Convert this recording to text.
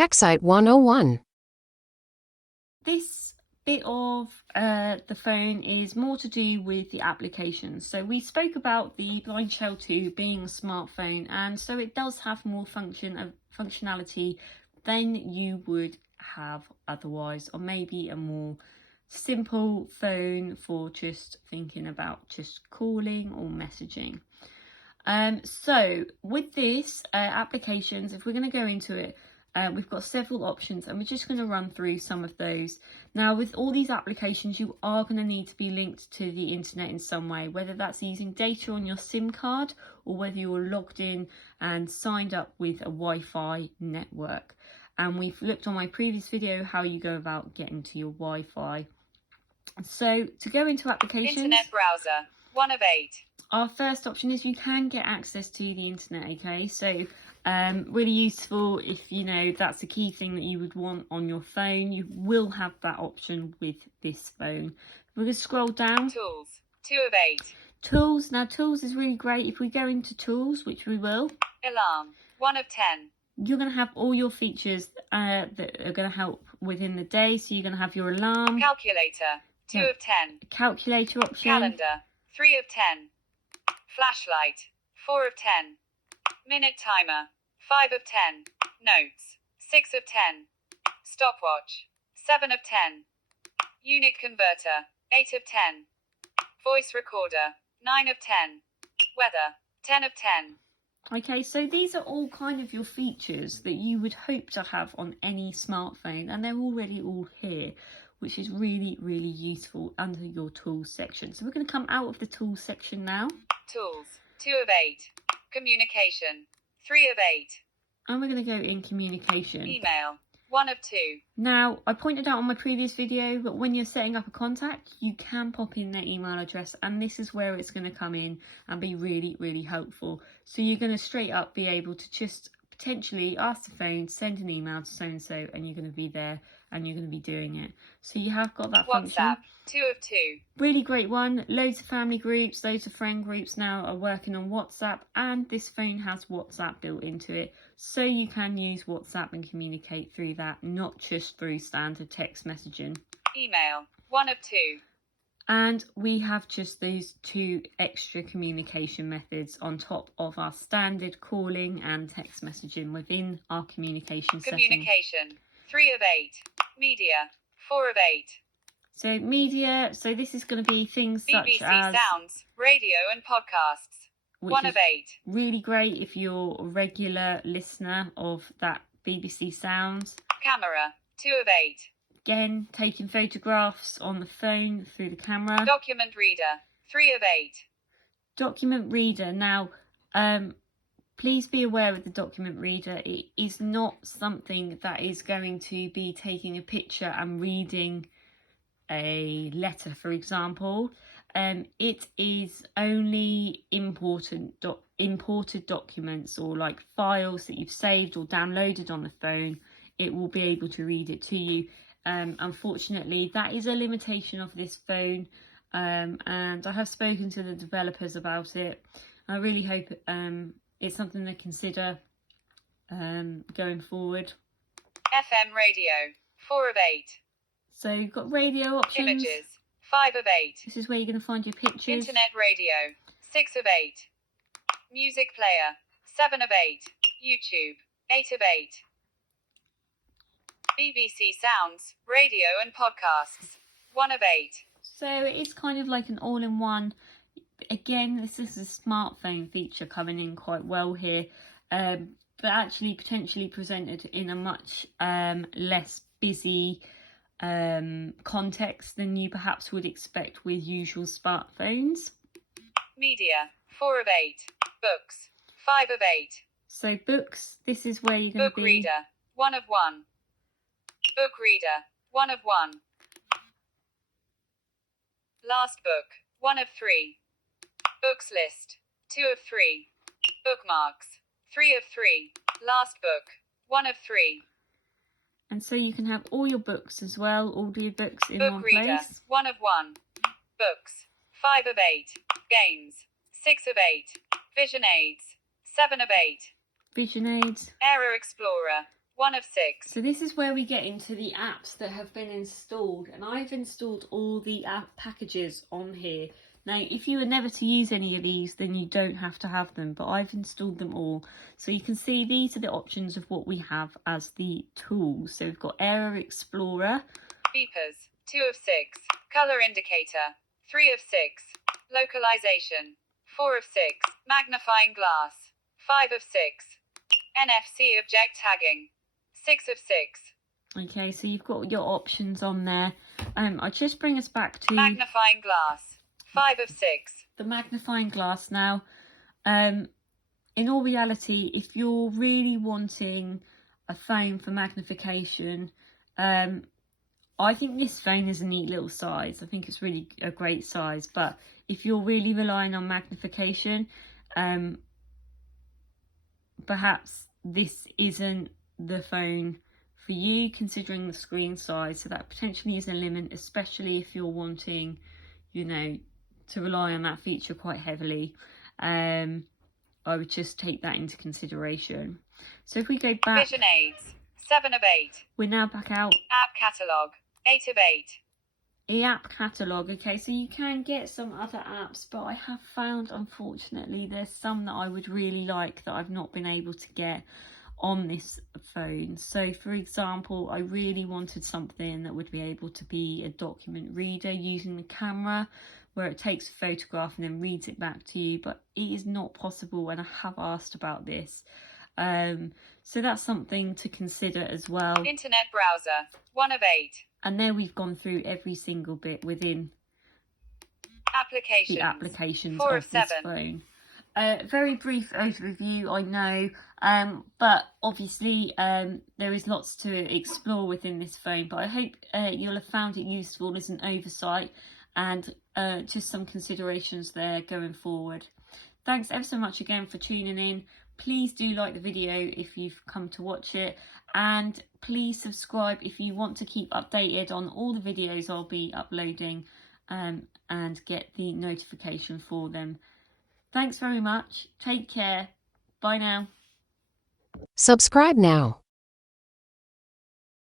TechSite 101. This bit of the phone is more to do with the applications. So we spoke about the Blindshell 2 being a smartphone, and so it does have more functionality than you would have otherwise, or maybe a more simple phone for just thinking about just calling or messaging. So with this applications, if we're going to go into it, we've got several options and we're just going to run through some of those. Now with all these applications, you are going to need to be linked to the internet in some way, whether that's using data on your SIM card or whether you're logged in and signed up with a Wi-Fi network. And we've looked on my previous video how you go about getting to your Wi-Fi. So to go into applications, Internet browser, 1 of 8. Our first option is you can get access to the internet, okay? So really useful if you know that's the key thing that you would want on your phone. You will have that option with this phone. We're going to scroll down. Tools, 2 of 8. Tools. Now tools is really great. If we go into tools, which we will. Alarm, 1 of 10. You're going to have all your features that are going to help within the day. So you're going to have your alarm. Calculator, 2 of 10. Calculator option. Calendar, 3 of 10. Flashlight, 4 of 10. Minute timer, 5 of 10. Notes, 6 of 10. Stopwatch, 7 of 10. Unit converter, 8 of 10. Voice recorder, 9 of 10. Weather, 10 of 10. Okay, so these are all kind of your features that you would hope to have on any smartphone, and they're already all here, which is really, really useful under your tools section. So we're going to come out of the tools section now. Tools, 2 of 8. Communication, 3 of 8. And we're going to go in communication. Email, 1 of 2. Now, I pointed out on my previous video, but when you're setting up a contact, you can pop in their email address, and this is where it's going to come in and be really, really helpful. So you're going to straight up be able to just potentially ask the phone, send an email to so-and-so, and you're going to be there and you're going to be doing it. So you have got that function. WhatsApp, 2 of 2. Really great one. Loads of family groups, loads of friend groups now are working on WhatsApp, and this phone has WhatsApp built into it. So you can use WhatsApp and communicate through that, not just through standard text messaging. Email, 1 of 2. And we have just those 2 extra communication methods on top of our standard calling and text messaging within our communication settings. Communication, 3 of 8. Media, 4 of 8. So media, so this is going to be things BBC such as Sounds, radio and podcasts, 1 of 8. Really great if you're a regular listener of that BBC Sounds. Camera, 2 of 8. Again, taking photographs on the phone through the camera. Document reader, 3 of 8. Document reader. Now, please be aware of the document reader. It is not something that is going to be taking a picture and reading a letter, for example. It is only imported documents or like files that you've saved or downloaded on the phone. It will be able to read it to you. Unfortunately, that is a limitation of this phone, and I have spoken to the developers about it. I really hope it's something to consider going forward. FM radio, 4 of 8. So you've got radio options. Images, 5 of 8. This is where you're going to find your pictures. Internet radio, 6 of 8. Music player, 7 of 8. YouTube, 8 of 8. BBC Sounds, radio and podcasts, 1 of 8. So it's kind of like an all-in-one. Again, this is a smartphone feature coming in quite well here, but actually potentially presented in a much less busy context than you perhaps would expect with usual smartphones. Media, 4 of 8. Books, 5 of 8. So books, this is where you're going to be. Book reader, 1 of 1. Book reader, 1 of 1. Last book, 1 of 3. Books list, 2 of 3. Bookmarks, 3 of 3. Last book, 1 of 3. And so you can have all your books as well, audiobooks in Book one reader, place. 1 of 1. Books, 5 of 8. Games, 6 of 8. Vision aids, 7 of 8. Vision aids. Error Explorer, 1 of 6. So this is where we get into the apps that have been installed, and I've installed all the app packages on here. Now, if you were never to use any of these, then you don't have to have them, but I've installed them all. So you can see these are the options of what we have as the tools. So we've got Error Explorer. Beepers, 2 of 6. Color indicator, 3 of 6. Localization, 4 of 6. Magnifying glass, 5 of 6. NFC object tagging, 6 of 6. Okay, so you've got your options on there. I'll just bring us back to magnifying glass, 5 of 6. The magnifying glass now. In all reality, if you're really wanting a phone for magnification, I think this phone is a neat little size. I think it's really a great size, but if you're really relying on magnification, perhaps this isn't the phone for you, considering the screen size. So that potentially is a limit, especially if you're wanting, you know, to rely on that feature quite heavily. I would just take that into consideration. So if we go back, Vision aids, 7 of 8. We're now back out. App catalogue, 8 of 8. E-app catalogue. Okay, so you can get some other apps, but I have found, unfortunately, there's some that I would really like that I've not been able to get on this phone. So for example, I really wanted something that would be able to be a document reader using the camera, where it takes a photograph and then reads it back to you, but it is not possible, and I have asked about this. So that's something to consider as well. Internet browser, 1 of 8. And there we've gone through every single bit within applications, the applications 4 of of this 7. phone. Very brief overview, I know, but obviously there is lots to explore within this phone, but I hope you'll have found it useful as an oversight and just some considerations there going forward. Thanks ever so much again for tuning in. Please do like the video if you've come to watch it, and please subscribe if you want to keep updated on all the videos I'll be uploading, and get the notification for them. Thanks very much. Take care. Bye now. Subscribe now.